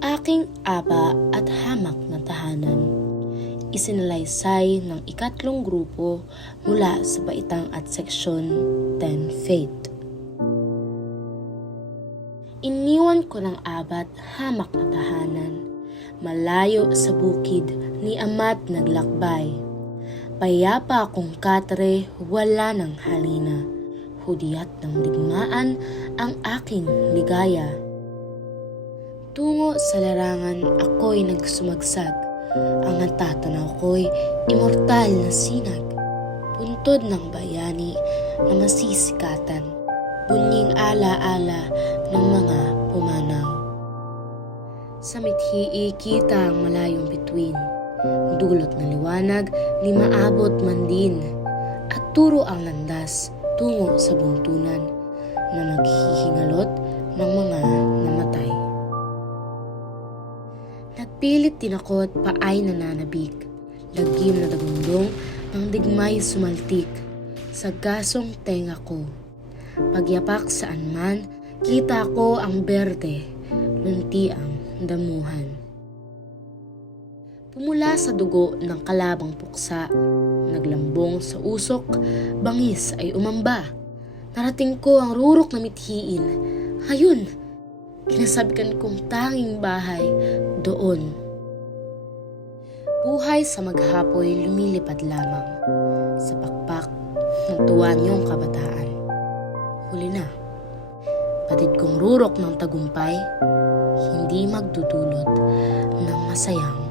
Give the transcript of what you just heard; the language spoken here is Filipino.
Aking aba at hamak na tahanan. Isinalaysay ng ikatlong grupo mula sa Baitang at Seksyon 10 Faith. Iniwan ko ng abat hamak na tahanan, malayo sa bukid ni ama't naglakbay. Payapa akong katre, wala ng halina, hudiyat ng digmaan ang aking ligaya. Tungo sa larangan ako'y nagsumagsag, ang natatanaw ko'y immortal na sinag, puntod ng bayani na masisikatan, bunying ala-ala ng mga pumanaw. Sa mithi kita ang malayong bituin, dulot na liwanag ni maabot man din, at turo ang landas tungo sa buntunan na maghihingalot ng mga namatay. Nagpilit din ako't paay nananabik, lagim na dagundong ng digmay sumaltik, sa gasong tenga ko. Pagyapak saan man, kita ko ang berde, lunti ang damuhan. Pumula sa dugo ng kalabang puksa, naglambong sa usok, bangis ay umamba. Narating ko ang rurok na mithiin, hayun! Kinasabikan kong tanging bahay doon. Buhay sa maghapoy lumilipad lamang sa pakpak ng tuwa niyong kabataan. Huli na, batid kong rurok ng tagumpay, hindi magdudulot ng masayang